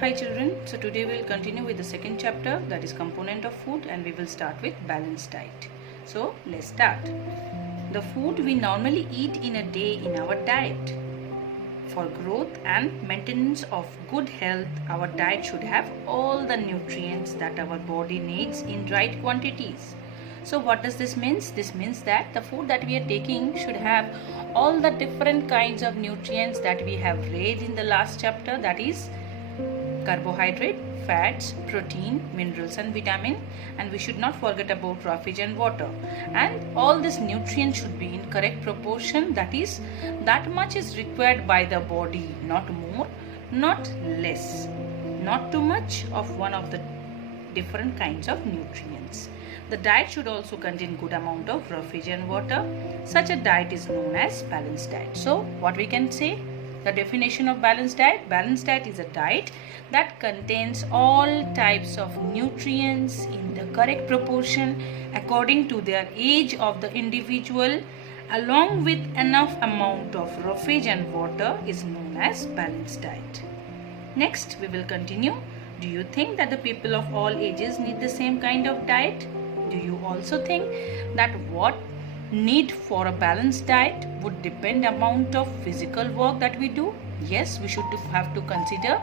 Hi children, so today we will continue with the second chapter, that is component of food, and we will start with balanced diet. So let's start. The food we normally eat in a day in our diet. For growth and maintenance of good health, our diet should have all the nutrients that our body needs in right quantities. So what does this mean? This means that the food that we are taking should have all the different kinds of nutrients that we have read in the last chapter, that is carbohydrate, fats, protein, minerals and vitamin, and we should not forget about roughage and water. And all these nutrients should be in correct proportion, that is, that much is required by the body, not more, not less, not too much of one of the different kinds of nutrients. The diet should also contain good amount of roughage and water. Such a diet is known as balanced diet. So what we can say? The definition of balanced diet. Balanced diet is a diet that contains all types of nutrients in the correct proportion according to their age of the individual, along with enough amount of roughage and water, is known as balanced diet. Next, we will continue. Do you think that the people of all ages need the same kind of diet? Do you also think that what need for a balanced diet would depend amount of physical work that we do? Yes, we should have to consider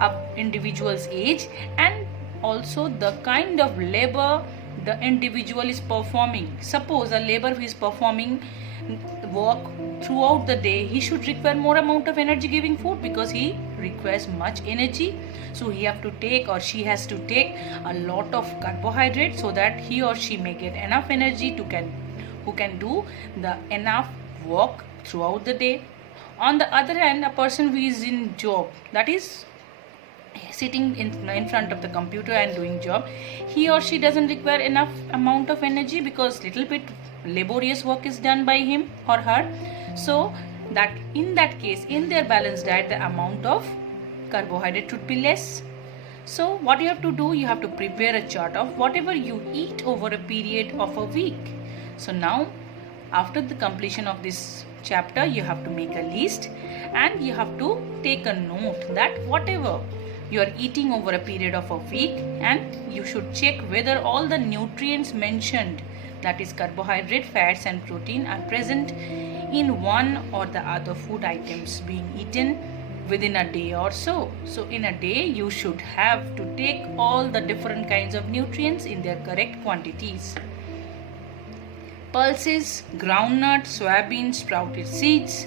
a individual's age and also the kind of labor the individual is performing. Suppose a laborer who is performing work throughout the day, he should require more amount of energy giving food because he requires much energy. So he have to take, or she has to take, a lot of carbohydrates so that he or she may get enough energy who can do the enough work throughout the day. On the other hand, a person who is in job, that is sitting in front of the computer and doing job, he or she doesn't require enough amount of energy because little bit laborious work is done by him or her. So that in that case, in their balanced diet, the amount of carbohydrate should be less. So what you have to do, you have to prepare a chart of whatever you eat over a period of a week. So now after the completion of this chapter, you have to make a list and you have to take a note that whatever you are eating over a period of a week, and you should check whether all the nutrients mentioned, that is carbohydrate, fats and protein, are present in one or the other food items being eaten within a day or so. So in a day you should have to take all the different kinds of nutrients in their correct quantities. Pulses, groundnut, soybean, sprouted seeds,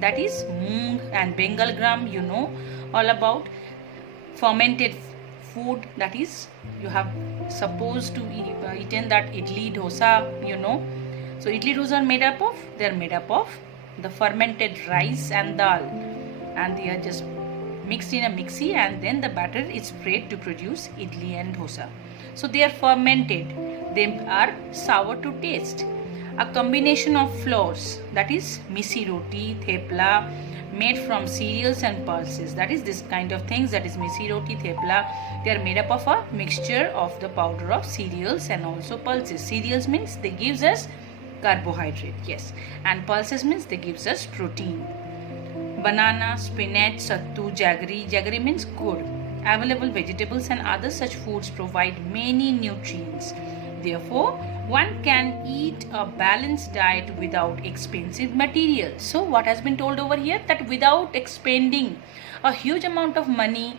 that is moong and Bengal gram, you know all about. Fermented food, that is you have supposed to eaten that idli dosa, you know. So idli dosa are made up of, they are made up of the fermented rice and dal, and they are just mixed in a mixie and then the batter is sprayed to produce idli and dosa. So they are fermented, they are sour to taste. A combination of flours, that is misi roti, thepla, made from cereals and pulses, that is this kind of things, that is misi roti, thepla, they are made up of a mixture of the powder of cereals and also pulses. Cereals means they gives us carbohydrate, yes, and pulses means they gives us protein. Banana, spinach, sattu, jaggery, jaggery means good. Available vegetables and other such foods provide many nutrients. Therefore, one can eat a balanced diet without expensive material. So what has been told over here, that without expending a huge amount of money,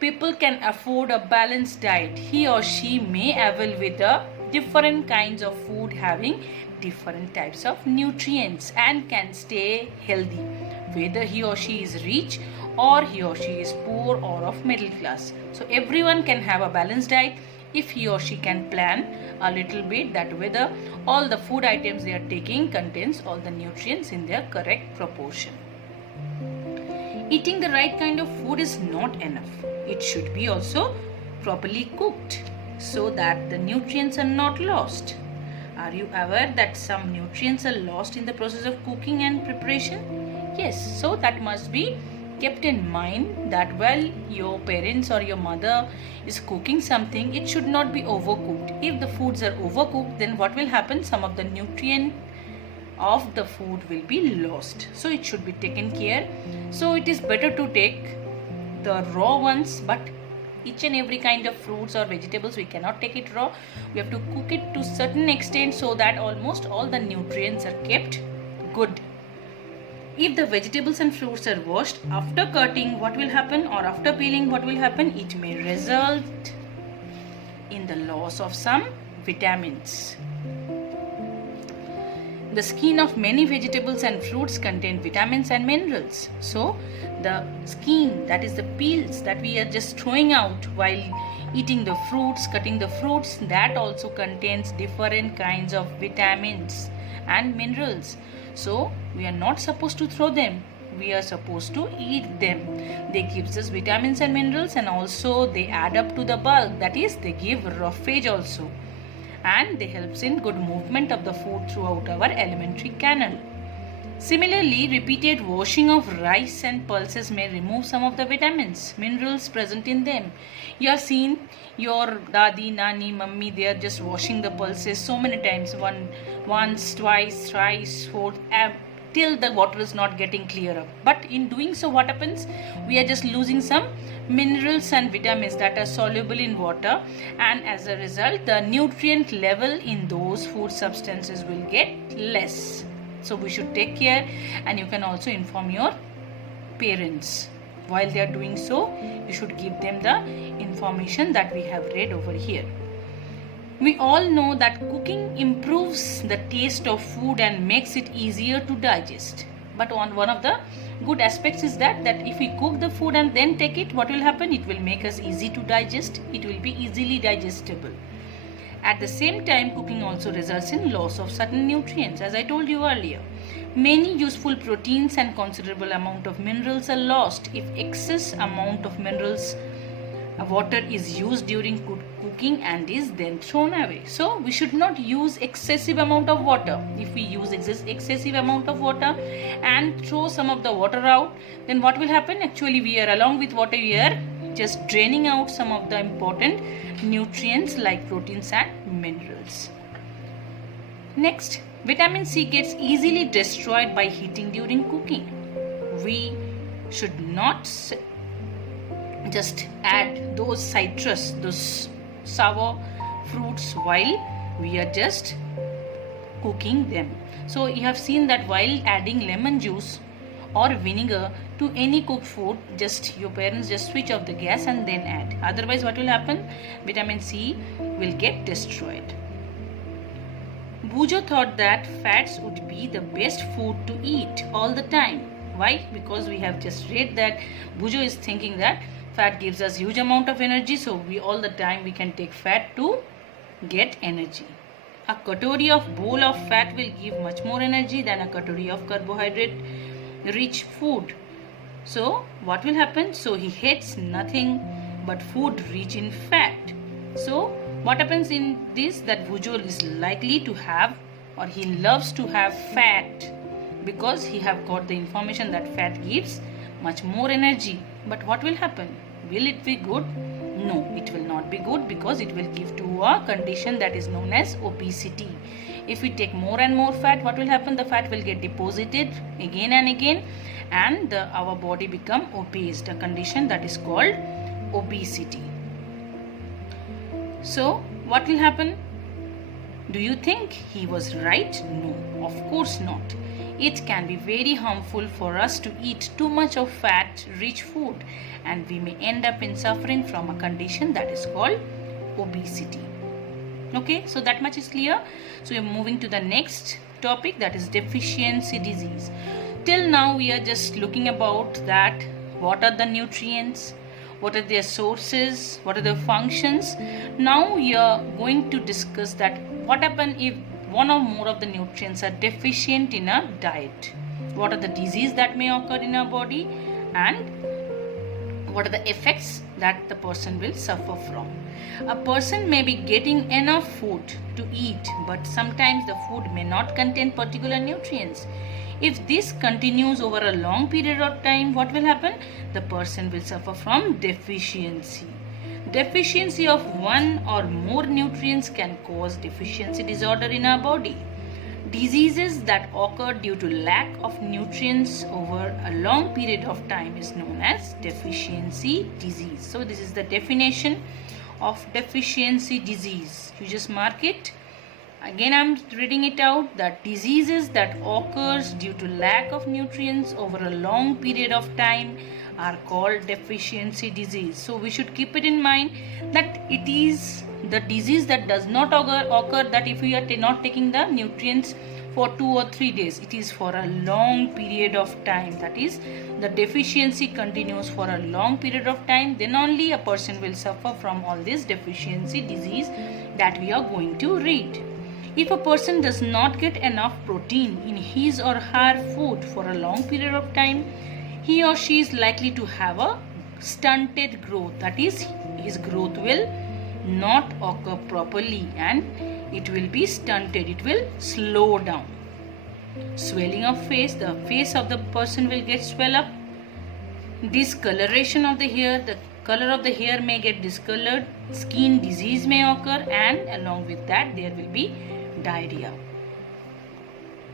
people can afford a balanced diet. He or she may avail with the different kinds of food having different types of nutrients and can stay healthy, whether he or she is rich or he or she is poor or of middle class. So everyone can have a balanced diet if he or she can plan a little bit that whether all the food items they are taking contains all the nutrients in their correct proportion. Eating the right kind of food is not enough. It should be also properly cooked so that the nutrients are not lost. Are you aware that some nutrients are lost in the process of cooking and preparation? Yes, so that must be kept in mind that while your parents or your mother is cooking something, it should not be overcooked. If the foods are overcooked, then what will happen? Some of the nutrient of the food will be lost. So it should be taken care. So it is better to take the raw ones, but each and every kind of fruits or vegetables we cannot take it raw. We have to cook it to certain extent so that almost all the nutrients are kept good. If the vegetables and fruits are washed after cutting, what will happen, or after peeling, what will happen? It may result in the loss of some vitamins. The skin of many vegetables and fruits contain vitamins and minerals. So the skin, that is the peels that we are just throwing out while eating the fruits, cutting the fruits, that also contains different kinds of vitamins and minerals. So we are not supposed to throw them. We are supposed to eat them. They gives us vitamins and minerals, and also they add up to the bulk. That is, they give roughage also. And they helps in good movement of the food throughout our alimentary canal. Similarly, repeated washing of rice and pulses may remove some of the vitamins, minerals present in them. You have seen your dadi, nani, mummy, they are just washing the pulses so many times, once, twice, thrice, fourth, till the water is not getting clear up. But in doing so, what happens? We are just losing some minerals and vitamins that are soluble in water, and as a result the nutrient level in those food substances will get less. So we should take care, and you can also inform your parents. While they are doing so, you should give them the information that we have read over here. We all know that cooking improves the taste of food and makes it easier to digest. But one of the good aspects is that if we cook the food and then take it, what will happen? It will make us easy to digest. It will be easily digestible. At the same time, cooking also results in loss of certain nutrients, as I told you earlier. Many useful proteins and considerable amount of minerals are lost if excess amount of minerals water is used during cooking and is then thrown away. So we should not use excessive amount of water. If we use excessive amount of water and throw some of the water out, then what will happen? Actually, we are, along with water, we are just draining out some of the important nutrients like proteins and minerals. Next, vitamin C gets easily destroyed by heating during cooking. We should not just add those citrus, those sour fruits while we are just cooking them. So you have seen that while adding lemon juice or vinegar to any cooked food, just your parents just switch off the gas and then add. Otherwise, what will happen? Vitamin C will get destroyed. Bujo thought that fats would be the best food to eat all the time. Why? Because we have just read that Bujo is thinking that fat gives us huge amount of energy, so we all the time we can take fat to get energy. A katori of bowl of fat will give much more energy than a katori of carbohydrate rich food. So what will happen? So he hates nothing but food rich in fat. So what happens in this? That Bujo is likely to have, or he loves to have fat, because he have got the information that fat gives much more energy. But what will happen? Will it be good? No, it will not be good, because it will give to a condition that is known as obesity. If we take more and more fat, what will happen? The fat will get deposited again and again, and our body become obese, a condition that is called obesity. So what will happen? Do you think he was right? No, of course not. It can be very harmful for us to eat too much of fat-rich food, and we may end up in suffering from a condition that is called obesity. Okay, so that much is clear. So we are moving to the next topic, that is deficiency disease. Till now we are just looking about that what are the nutrients, what are their sources, what are their functions. Now we are going to discuss that what happens if one or more of the nutrients are deficient in a diet. What are the diseases that may occur in our body, and what are the effects that the person will suffer from. A person may be getting enough food to eat, but sometimes the food may not contain particular nutrients. If this continues over a long period of time, what will happen? The person will suffer from deficiency. Deficiency of one or more nutrients can cause deficiency disorder in our body. Diseases that occur due to lack of nutrients over a long period of time is known as deficiency disease. So this is the definition of deficiency disease. You just mark it. Again, I'm reading it out, that diseases that occurs due to lack of nutrients over a long period of time are called deficiency disease. So we should keep it in mind that it is the disease that does not occur that if we are not taking the nutrients for 2 or 3 days, it is for a long period of time. That is, the deficiency continues for a long period of time, then only a person will suffer from all this deficiency disease that we are going to read. If a person does not get enough protein in his or her food for a long period of time, he or she is likely to have a stunted growth. That is, his growth will not occur properly and it will be stunted. It will slow down. Swelling of face, the face of the person will get swell up. Discoloration of the hair, the color of the hair may get discolored. Skin disease may occur, and along with that there will be diarrhea.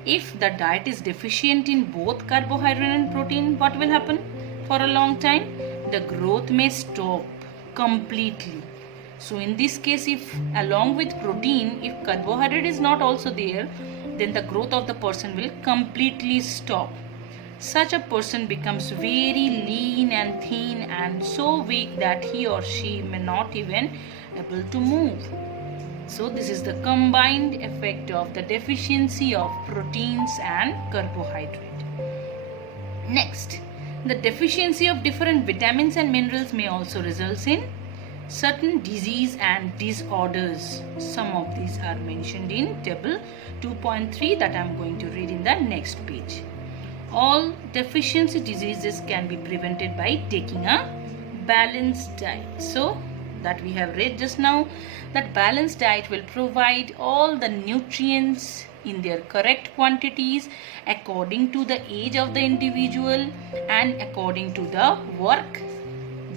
If the diet is deficient in both carbohydrate and protein, what will happen? For a long time, the growth may stop completely. So in this case, if along with protein, if carbohydrate is not also there, then the growth of the person will completely stop. Such a person becomes very lean and thin and so weak that he or she may not even able to move. So this is the combined effect of the deficiency of proteins and carbohydrate. Next, the deficiency of different vitamins and minerals may also result in certain disease and disorders. Some of these are mentioned in table 2.3 that I am going to read in the next page. All deficiency diseases can be prevented by taking a balanced diet. So that we have read just now, that balanced diet will provide all the nutrients in their correct quantities according to the age of the individual and according to the work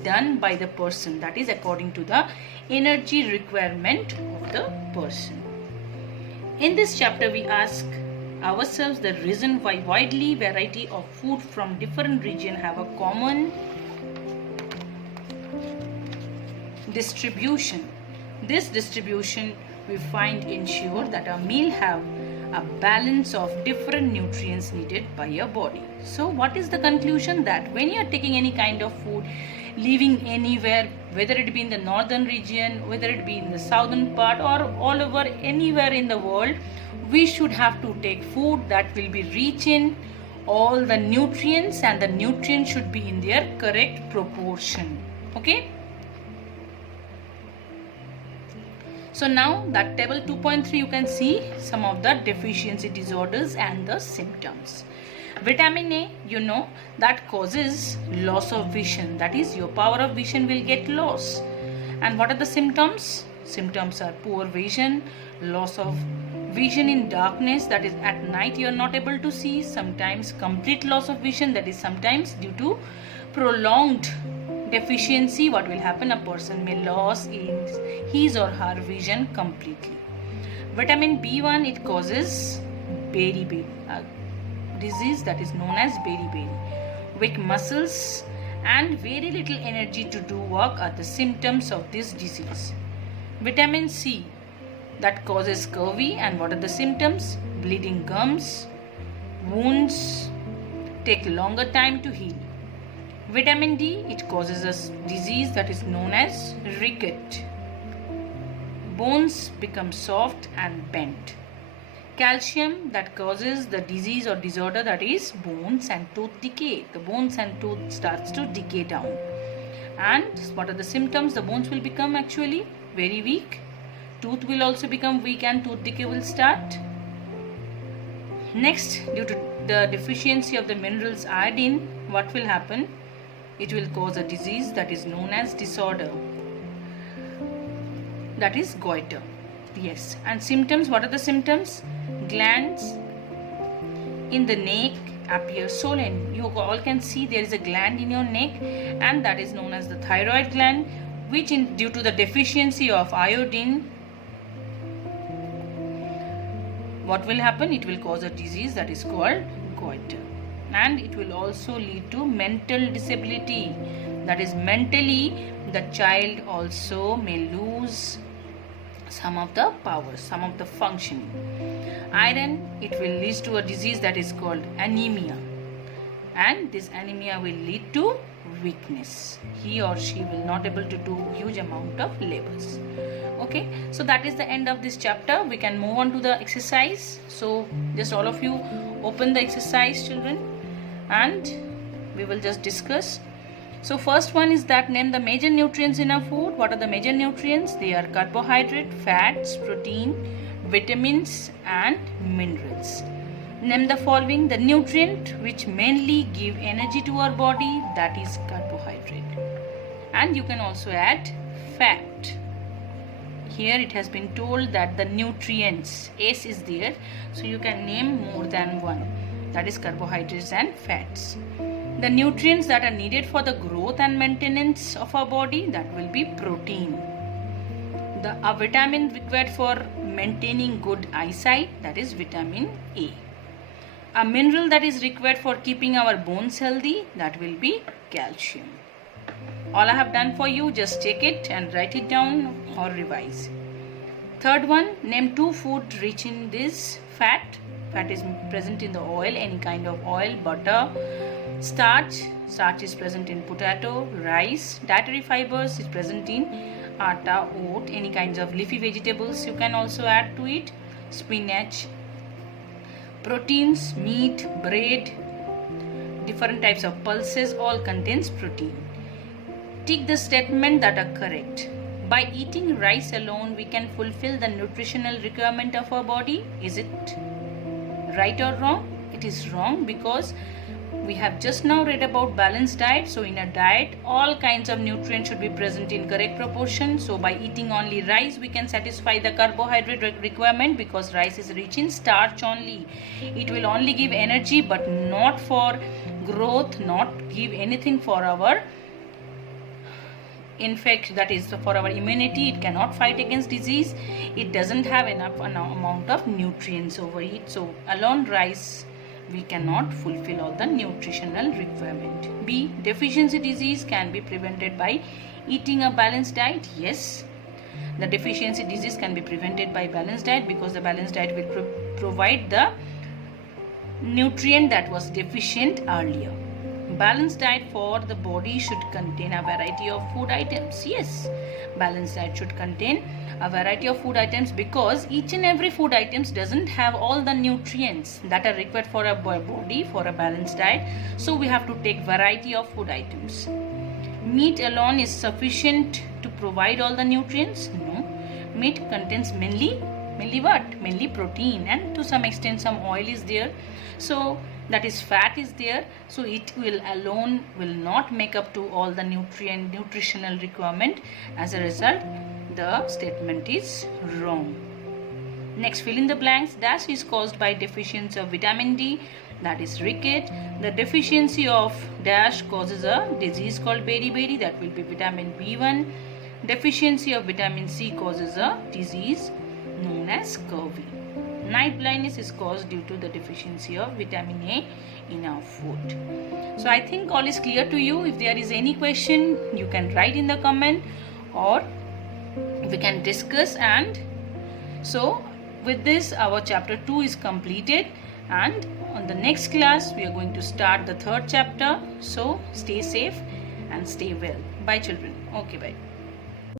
done by the person, that is according to the energy requirement of the person. In this chapter we ask ourselves the reason why widely variety of food from different regions have a common distribution. This distribution we find ensure that a meal have a balance of different nutrients needed by your body. So what is the conclusion? That when you are taking any kind of food, living anywhere, whether it be in the northern region, whether it be in the southern part or all over anywhere in the world, we should have to take food that will be rich in all the nutrients, and the nutrients should be in their correct proportion. Okay. So now that table 2.3 you can see some of the deficiency disorders and the symptoms. Vitamin A, you know, that causes loss of vision. That is, your power of vision will get lost. And what are the symptoms? Symptoms are poor vision, loss of vision in darkness, that is at night you are not able to see. Sometimes complete loss of vision, that is sometimes due to prolonged deficiency. What will happen? A person may lose his or her vision completely. Vitamin B1, it causes beriberi, disease that is known as beriberi. Weak muscles and very little energy to do work are the symptoms of this disease. Vitamin C, that causes scurvy, and what are the symptoms? Bleeding gums, wounds take longer time to heal. Vitamin D, it causes a disease that is known as ricket. Bones become soft and bent. Calcium, that causes the disease or disorder that is bones and tooth decay. The bones and tooth starts to decay down. And what are the symptoms? The bones will become actually very weak. Tooth will also become weak and tooth decay will start. Next, due to the deficiency of the minerals iodine, what will happen? It will cause a disease that is known as disorder. That is goiter. Yes. And symptoms, what are the symptoms? Glands in the neck appear swollen. You all can see there is a gland in your neck, and that is known as the thyroid gland, which due to the deficiency of iodine, what will happen? It will cause a disease that is called goiter, and it will also lead to mental disability. That is, mentally the child also may lose some of the powers, some of the functioning. Iron, it will lead to a disease that is called anemia, and this anemia will lead to weakness. He or she will not able to do huge amount of labors. Okay, so that is the end of this chapter. We can move on to the exercise. So just all of you open the exercise, children, and we will just discuss. So first one is that name the major nutrients in our food. What are the major nutrients? They are carbohydrate, fats, protein, vitamins and minerals. Name the following: the nutrient which mainly give energy to our body, that is carbohydrate. And you can also add fat. Here it has been told that the nutrients, S is there, so you can name more than one, that is carbohydrates and fats. The nutrients that are needed for the growth and maintenance of our body, that will be protein. A vitamin required for maintaining good eyesight, that is vitamin A. A mineral that is required for keeping our bones healthy, that will be calcium. All I have done for you, just take it and write it down or revise. Third one, name 2 food rich in this fat. Fat is present in the oil, any kind of oil, butter. Starch is present in potato, rice. Dietary fibers is present in atta, oat, any kinds of leafy vegetables you can also add to it. Spinach. Proteins, meat, bread, different types of pulses, all contains protein. Tick the statement that are correct. By eating rice alone, we can fulfill the nutritional requirement of our body. Is it right or wrong? It is wrong, because we have just now read about balanced diet. So in a diet, all kinds of nutrients should be present in correct proportion. So by eating only rice, we can satisfy the carbohydrate requirement, because rice is rich in starch only. It will only give energy, but not for growth, not give anything for our, in fact, that is for our immunity. It cannot fight against disease. It doesn't have enough amount of nutrients over it. So alone rice, we cannot fulfill all the nutritional requirement. B, deficiency disease can be prevented by eating a balanced diet. Yes, the deficiency disease can be prevented by balanced diet, because the balanced diet will provide the nutrient that was deficient earlier. Balanced diet for the body should contain a variety of food items. Yes, balanced diet should contain a variety of food items, because each and every food items doesn't have all the nutrients that are required for a body for a balanced diet. So we have to take variety of food items. Meat alone is sufficient to provide all the nutrients? No. Meat contains mainly what? Mainly protein, and to some extent some oil is there. So that is, fat is there. So it will alone will not make up to all the nutritional requirement. As a result, the statement is wrong. Next, fill in the blanks. Dash is caused by deficiency of vitamin D, that is ricket. The deficiency of dash causes a disease called beriberi, that will be vitamin B1. Deficiency of vitamin C causes a disease known as scurvy. Night blindness is caused due to the deficiency of vitamin A in our food. So I think all is clear to you. If there is any question, you can write in the comment, or we can discuss. And so with this, our chapter 2 is completed, and on the next class we are going to start the 3rd chapter. So stay safe and stay well. Bye children. Okay, bye.